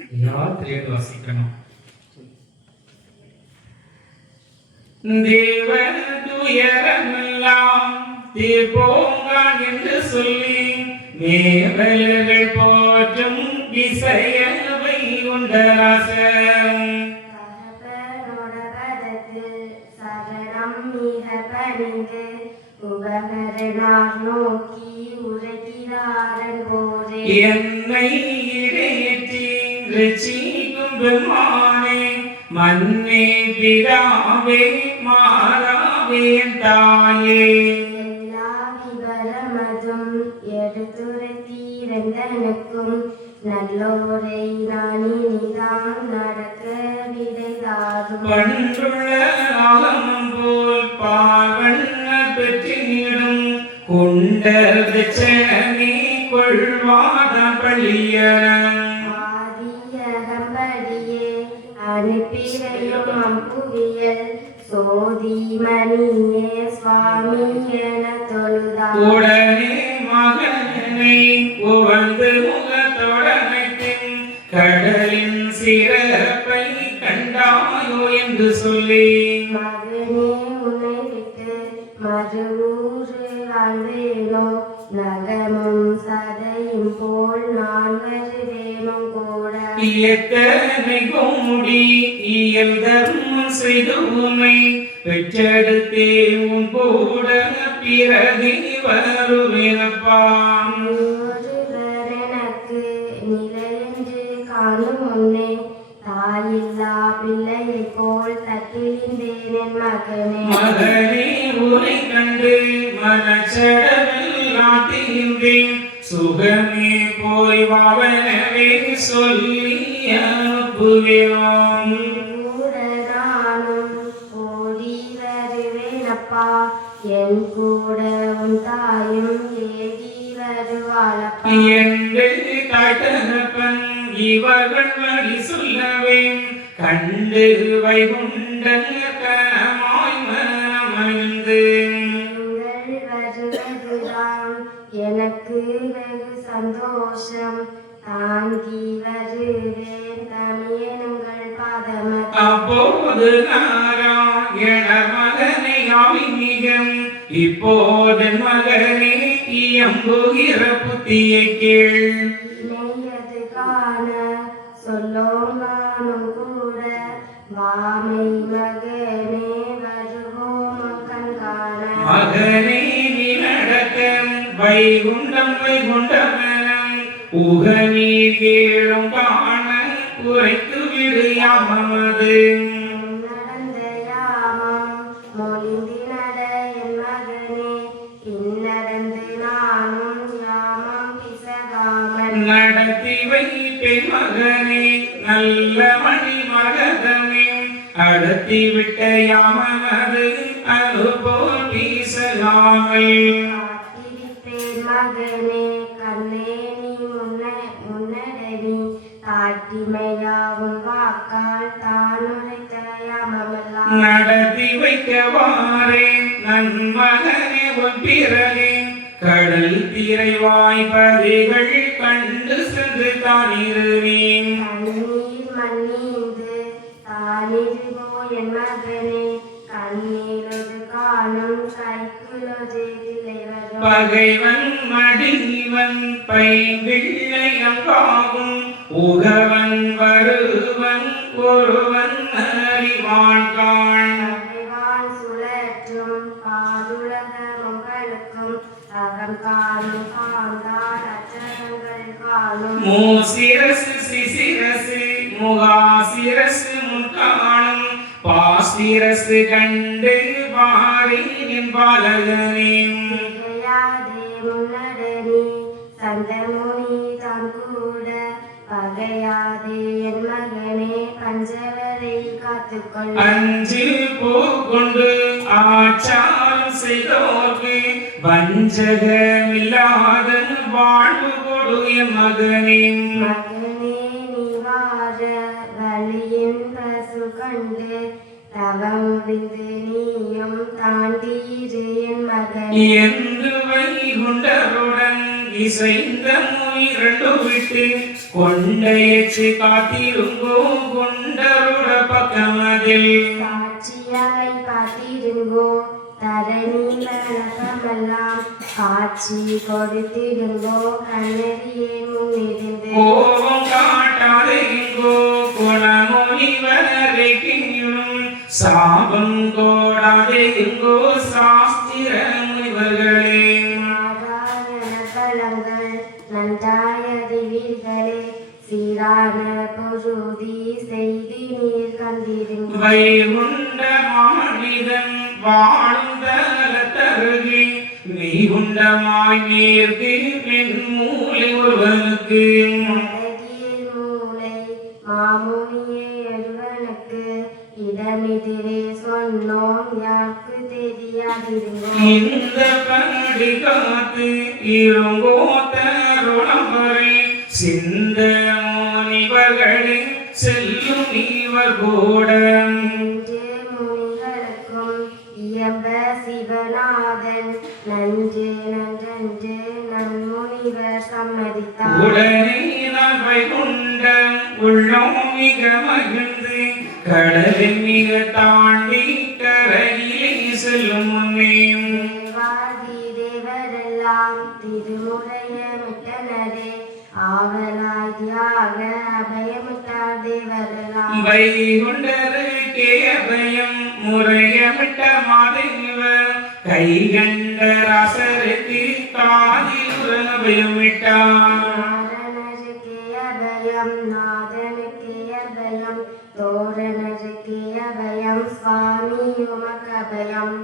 எல்லாத்திலேயும் வாசிக்கணும். தேவ துயரமெல்லாம் தீர்ப்போங்கான் என்று சொல்லி மேவல்கள் போற்றும் இசையவை உண்டராசம் நோக்கி உரைக்கிறாரன் போரே என்னை இடையேற்றி ரட்சிக்கும் பெருமானே மன்னே பிதாவே மாறாவே தாயே எல்லா விபரமதும் எடுத்துரைத்தீரந்தனுக்கும் நல்லோரை நானிதான் நடக்க விடைதாரும் பண்டுள்ள ஆகமம் போல் பாவண்ண பெற்றிடும் கொண்டர் வெச்சனே கொள்வாத பள்ளியன ஆதியகம்படியே அனுப்பிரையும் அம்புவியல் சோதிமணியே சுவாமி என தொழுதார் உடனே மகனை உவந்து முகத்தொடமைத்தின் கடலின் சிறப்பை கண்டாயோ என்று சொல்லி மகனே உன்னை விட்டு மறுவூறு வாழ்வேனோ நகமும் சதையும் போல் நான் வருவேனும் கூட எத்தனை கோடி இயல்தர்மம் செய்து உமை பெற்றெடுத்தே உன் கூட பிறகு வருவேனப்பாம் ஒருவர் எனக்கு நிலையென்று காணும் முன்னே தாயில்லா பிள்ளையை போல் தட்டிழிந்தேன் என் மகனே மகனே உரை கண்டு மனச்சடவில் ஆட்டுகின்றேன் சுகமே போய் வாவனவே சொல்லி அனுப்புவேன் கூட நானும் ஓடி வருவேனப்பா என் கூட உன் தாயும் ஏடி வருவாளப்பா என்று காட்டப்பன் இவர்கள் வழி சொல்லவே கண்டு வைகுண்ட கனமாய் மனமணிந்து வருவதுதான் எனக்கு வெகு சந்தோஷம் தாங்கி வருவேன் தமியனுங்கள் பாதமத் அப்போது நாராயண மகனை ஆவிமிகம் இப்போது மகனே இயம்புகிற புத்தியை கேள் இணையது காண சொல்லோம் நானும் கூட வாமை மகனே வருவோம் கண்காண மகனே நீ நடக்கம் வைகுண்டம் வைகுண்டமனம் உகநீர் ஏழும் காண உரைத்து விடு யாமது நடந்த யாமம் மொழிந்து நட என் மகனே பின்னடந்து நானும் யாமம் பிசகாமல் நடத்தி வைப்பேன் மகனே நல்ல மணி மகதமே அடத்தி விட்ட யாமனது அதுபோல் வீசலாமல் காட்டிவிட்டேன் மகனே கண்ணே நீ முன்னடனி காட்டிமையாவும் வாக்கால் தான் உரைத்த யாமமெல்லாம் நடத்தி வைக்கவாறே நன்மகனே உன் பிறகே கடல் திரை வாய்ப்பதைகள் கண்டு சென்று தானிருவேன் கண்ணீர் மண்ணீந்து தானிருவோ என் மகனே கண்ணீரொரு காணும் கைக்குலொரு தில்லை வரும் பகைவன் மடிவன் பைங்கிள்ளையங்காகும் உகவன் வருவன் ஒருவன் அறிவான் காண் பகைவான் சுழற்றும் பாதுலகம் பழுக்கும் அகம் காணும் காந்தார் அச்சகங்கள் காணும் மூசிரசு சிசிரசு முகாசிரசு முன்காணும் பாசிரசு கண்டு பாரின் பாலகனின் மிகையாதே முன்னடனி சந்தமுனி தான் கூட பகையாதே என் மகனே பஞ்சவரை காத்துக்கொள் அஞ்சு பூக்கொண்டு ஆச்சாரம் செய்தோர்க்கு வஞ்சகமில்லாத வாழ்வு கொடு என் மகனின் மகனே நீ வார வழியின் பசு கண்டு தவம் விந்து நீயும் தாண்டீரு என் மகனே என்று வைகுண்டருடன் இசைந்த இரண்டு விட்டு கொண்டையச்சு காத்திருங்கோ கொண்டருட பக்கமதில் சாட்சியாய் காத்திருங்கோ தரணி நலமெல்லாம் காட்சி கொடுத்திடுங்கோ கண்ணறியே முன்னிருந்து கோபம் காட்டாதெங்கோ குணமுனிவரைக்கும் சாபம் கோடாதெங்கோ சாஸ்திர முனிவர்களே நாராயண பலங்கள் நன்றாயறிவீர்களே சீரான பொருதி செய்தி நீர் கண்டிருங்க வைகுண்ட மானிதன் வாழும் தருகி நீகுண்டமாய் நேர்க்கு பெண் மூலை ஒருவனுக்கு அழகிய மூளை மாமுனியே ஒருவனுக்கு இடமிதிரே சொன்னோம் யாருக்கு தெரியாதிருங்கோ இந்த படி காத்து இருங்கோ தருணம்பரை சிந்த முனிவர்களின் செல்லும் நீவர் கூட நன்றே முனிகளுக்கும் இயம்ப சிவநாதன் நன்றே நன்றன்று நன்முனிவர் சம்மதித்தார் உடனே நான் வைகுண்ட உள்ளம் மிக மகிழ்ந்து கடலில் மிக தாண்டி கரையிலே செல்லும் முன்னேயும் தேவாதி தேவரெல்லாம் திருமுறையமிட்டனரே ஆவலாதியாக அபயமிட்டார் தேவரெல்லாம் வைகுண்டருக்கே அபயம் முறையமிட்ட மாதேவர் கை கண்ட ராசருக்கு காதில் அபயமிட்டார் நாரணருக்கே அபயம் நாதனுக்கே அபயம் தோரணருக்கே அபயம் சுவாமி உமக்கு அபயம்